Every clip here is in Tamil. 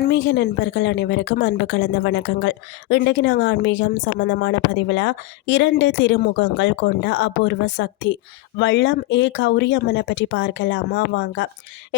ஆன்மீக நண்பர்கள் அனைவருக்கும் அன்பு கலந்த வணக்கங்கள். இன்றைக்கு நாங்கள் ஆன்மீகம் சம்பந்தமான பதிவில் 2 திருமுகங்கள் கொண்ட அபூர்வ சக்தி வல்லம் ஏ கௌரியம்மனை பற்றி பார்க்கலாமா வாங்க.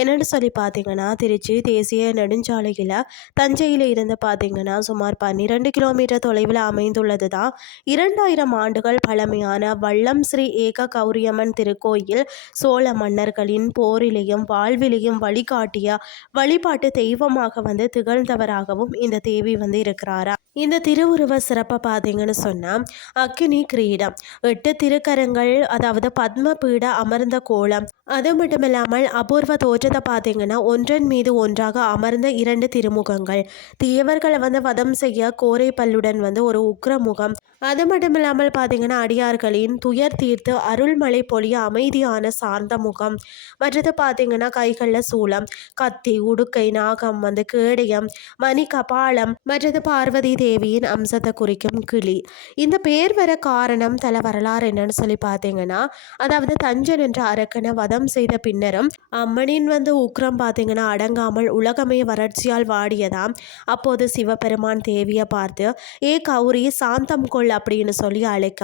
என்னென்னு சொல்லி பார்த்தீங்கன்னா, திருச்சி தேசிய நெடுஞ்சாலையில் தஞ்சையில் இருந்து பார்த்தீங்கன்னா சுமார் 12 கிலோமீட்டர் தொலைவில் அமைந்துள்ளது தான் 2000 ஆண்டுகள் பழமையான வல்லம் ஸ்ரீ ஏக கௌரியம்மன் திருக்கோயில். சோழ மன்னர்களின் போரிலையும் வாழ்விலையும் வழிகாட்டிய வழிபாட்டு தெய்வமாக திகழ்ந்தவராகவும் இந்த தேவி இருக்கிறாரா. இந்த திருவுருவ சிறப்பை பார்த்தீங்கன்னு சொன்னால், அக்கினி கிரீடம், 8 திருக்கரங்கள், அதாவது பத்ம பீட அமர்ந்த கோலம், அது மட்டும் இல்லாமல் அபூர்வ தோற்றத்தை பார்த்தீங்கன்னா ஒன்றன் மீது ஒன்றாக அமர்ந்த 2 திருமுகங்கள், தேவர்களை வதம் செய்ய கோரை பல்லுடன் ஒரு உக்ரமுகம், அது மட்டும் இல்லாமல் பார்த்தீங்கன்னா அடியார்களின் துயர் தீர்த்து அருள்மலை பொழிய அமைதியான சார்ந்த முகம், மற்றது பார்த்தீங்கன்னா கைகளில் சூலம், கத்தி, உடுக்கை, நாகம், கேடயம், மணி கபாலம், மற்றது பார்வதி தேவியின் அம்சத்தை குறிக்கும் கிளி. இந்த பேர் வர காரணம் தல வரலாறு என்னன்னு சொல்லி பார்த்தீங்கன்னா, அதாவது தஞ்சன் என்ற அரக்கனை வதம் செய்த பின்னரும் அம்மனின் உக்ரம் பார்த்தீங்கன்னா அடங்காமல் உலகமே வறட்சியால் வாடியதாம். அப்போது சிவபெருமான் தேவியை பார்த்து ஏ கௌரி சாந்தம் கொள் அப்படின்னு சொல்லி அழைக்க,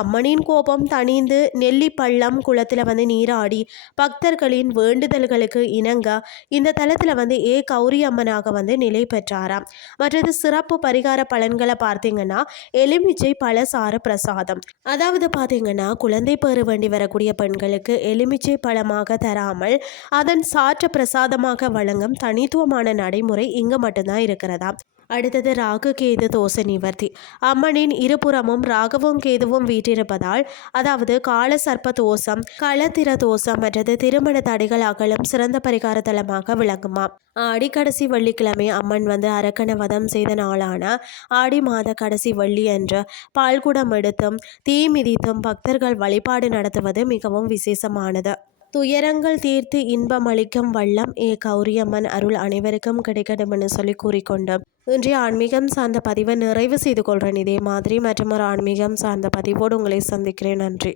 அம்மனின் கோபம் தணிந்து நெல்லி பள்ளம் குளத்தில் நீராடி பக்தர்களின் வேண்டுதல்களுக்கு இணங்க இந்த தலத்தில் ஏ கௌரி அம்மனாக நிலை பெற்றாராம். மற்றது சிறப்பு பரிகார பலன்களை பார்த்தீங்கன்னா, எலுமிச்சை பழசார பிரசாதம், அதாவது பார்த்தீங்கன்னா குழந்தை பெற வேண்டி வரக்கூடிய பெண்களுக்கு எலுமிச்சை பழமாக தராமல் அதன் சாற்ற பிரசாதமாக வழங்கும் தனித்துவமான நடைமுறை இங்கு மட்டும்தான் இருக்கிறதா. அடுத்தது ராகு கேது தோசை நிவர்த்தி. அம்மனின் இருபுறமும் ராகவும் கேதுவும் வீற்றிருப்பதால், அதாவது கால சர்ப்ப தோஷம், களத்திர தோஷம் மற்றது திருமண தடைகள் அகலும் சிறந்த பரிகார தலமாக விளங்குமா. ஆடி கடைசி வெள்ளிக்கிழமை அம்மன் அரக்கன வதம் செய்த நாளான ஆடி மாத கடைசி வெள்ளி அன்று பால்குடம் எடுத்தும் தீ மிதித்தும் பக்தர்கள் வழிபாடு நடத்துவது மிகவும் விசேஷமானது. துயரங்கள் தீர்த்து இன்பம் அளிக்கும் வல்லம் ஏ கௌரியம்மன் அருள் அனைவருக்கும் கிடைக்கணும் என்று சொல்லி கூறிக்கொண்டோம். இன்றைய ஆன்மீகம் சார்ந்த பதிவை நிறைவு செய்து கொள்கிறேன். இதே மாதிரி மற்றும் ஒரு ஆன்மீகம் சார்ந்த பதிவோடு உங்களை சந்திக்கிறேன். நன்றி.